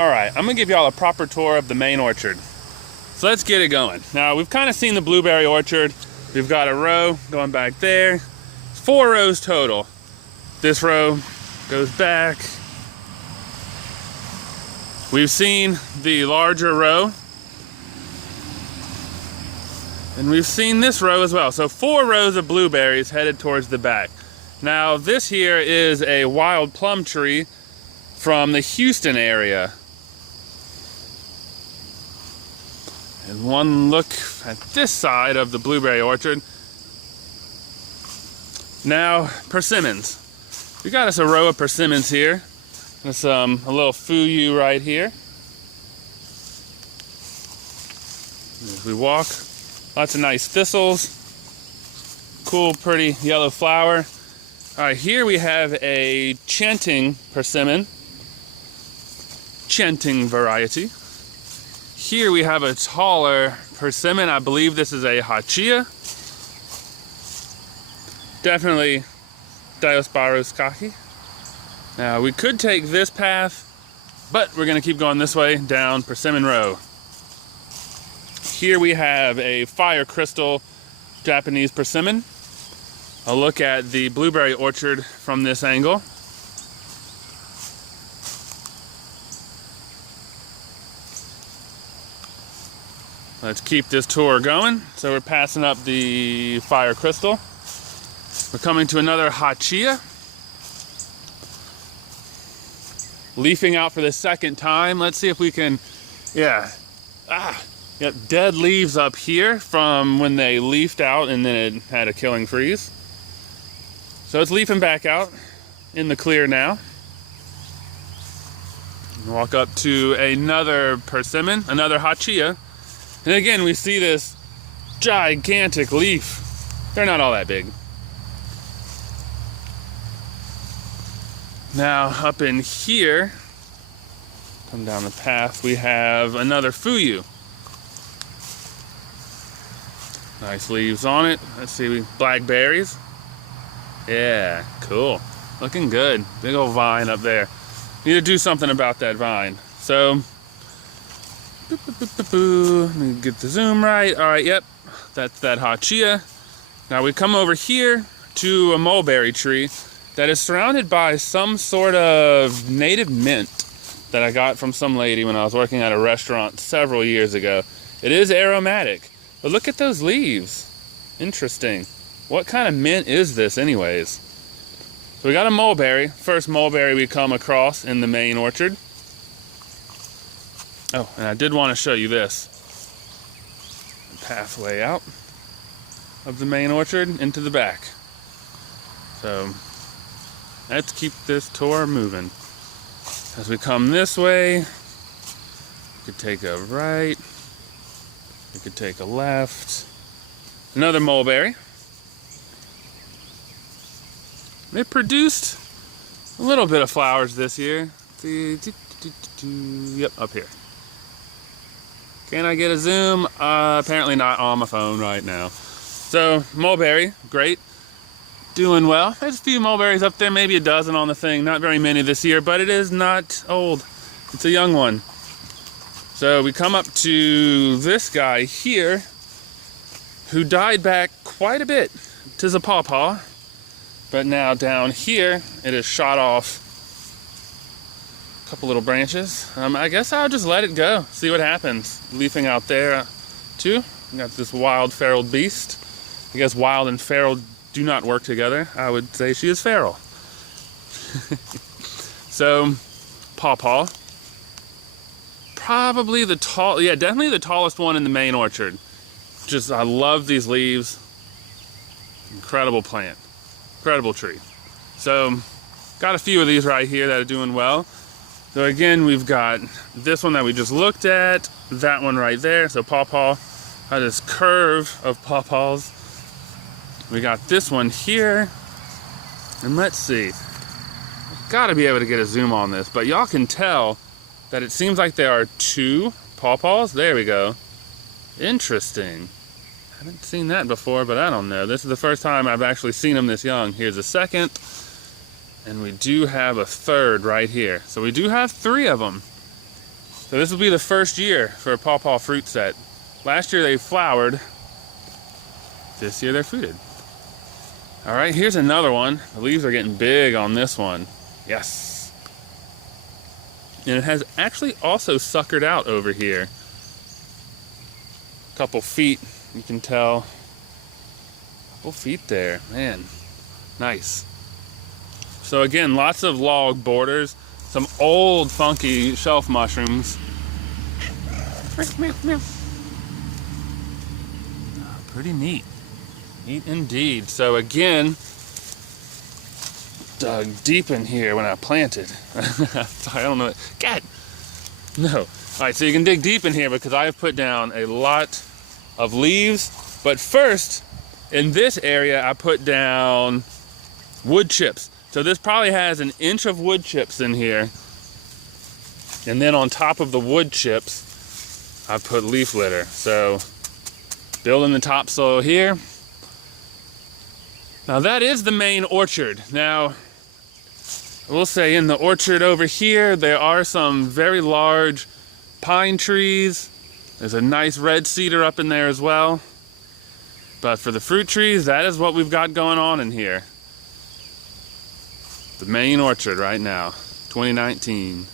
All right, I'm gonna give y'all a proper tour of the main orchard. So let's get it going. Now, we've kind of seen the blueberry orchard. We've got a row going back there. 4 rows total. This row goes back. We've seen the larger row. And we've seen this row as well. So 4 rows of blueberries headed towards the back. Now, this here is a wild plum tree from the Houston area. And one look at this side of the blueberry orchard. Now, persimmons. We got us a row of persimmons here. There's a little fuyu right here. As we walk, lots of nice thistles. Cool, pretty yellow flower. All right, here we have a chanting persimmon. Chanting variety. Here we have a taller persimmon. I believe this is a hachia. Definitely Diospyros kaki. Now we could take this path, but we're gonna keep going this way down Persimmon Row. Here we have a fire crystal Japanese persimmon. A look at the blueberry orchard from this angle. Let's keep this tour going. So we're passing up the fire crystal. We're coming to another hachia. Leafing out for the second time. Let's see if we can, yep, dead leaves up here from when they leafed out and then it had a killing freeze. So it's leafing back out in the clear now. Walk up to another persimmon, another hachia. And again, we see this gigantic leaf. They're not all that big. Now, up in here, come down the path, we have another fuyu. Nice leaves on it. Let's see, blackberries. Yeah, cool. Looking good. Big old vine up there. Need to do something about that vine. So, let me get the zoom right. All right, yep, that's that hachia. Now we come over here to a mulberry tree that is surrounded by some sort of native mint that I got from some lady when I was working at a restaurant several years ago. It is aromatic, but look at those leaves. Interesting. What kind of mint is this anyways? So we got a mulberry, first mulberry we come across in the main orchard. Oh, and I did want to show you this. The pathway out of the main orchard into the back. So let's keep this tour moving. As we come this way, we could take a right, we could take a left. Another mulberry. It produced a little bit of flowers this year. Yep, up here. Can I get a zoom? Apparently not on my phone right now. So, mulberry, great. Doing well. There's a few mulberries up there, maybe a dozen on the thing. Not very many this year, but it is not old. It's a young one. So we come up to this guy here, who died back quite a bit. 'Tis a pawpaw. But now down here, it is shot off a couple little branches. I guess I'll just let it go, see what happens. Leafing out there too. We got this wild feral beast. I guess wild and feral do not work together. I would say she is feral. So, pawpaw. Probably the definitely the tallest one in the main orchard. Just, I love these leaves. Incredible plant. Incredible tree. So, got a few of these right here that are doing well. So again, we've got this one that we just looked at, that one right there. So pawpaw, this curve of pawpaws. We got this one here. And let's see. Gotta be able to get a zoom on this, but y'all can tell that it seems like there are 2 pawpaws. There we go. Interesting. Haven't seen that before, but I don't know. This is the first time I've actually seen them this young. Here's a second. And we do have a third right here. So we do have 3 of them. So this will be the first year for Paw Paw fruit set. Last year they flowered. This year they're fruited. All right, here's another one. The leaves are getting big on this one. Yes. And it has actually also suckered out over here. A couple feet, you can tell. A couple feet there, man, nice. So again, lots of log borders, some old funky shelf mushrooms. Pretty neat. Neat indeed. So again, dug deep in here when I planted. I don't know. God! No. Alright, so you can dig deep in here because I've put down a lot of leaves. But first, in this area, I put down wood chips. So this probably has an inch of wood chips in here. And then on top of the wood chips, I put leaf litter. So building the topsoil here. Now that is the main orchard. Now, I will say in the orchard over here, there are some very large pine trees. There's a nice red cedar up in there as well. But for the fruit trees, that is what we've got going on in here. The main orchard right now, 2019.